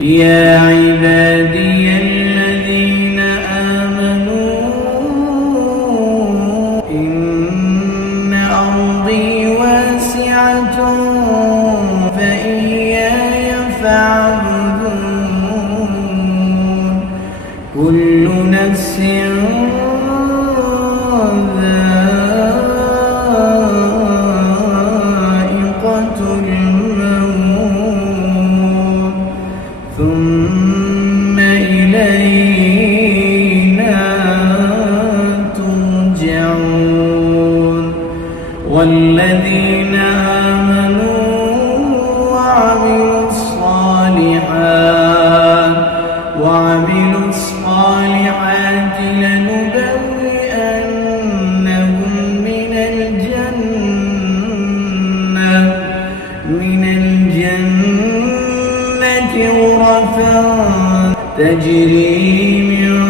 يا عبادي الذين آمنوا إن أرضي واسعة فإياي فاعبدون كل نفس ذائقة الموت ثم إلينا ترجعون والذين آمنوا وعملوا الصالحات لنبوئنهم من الجنة غرفا تجري من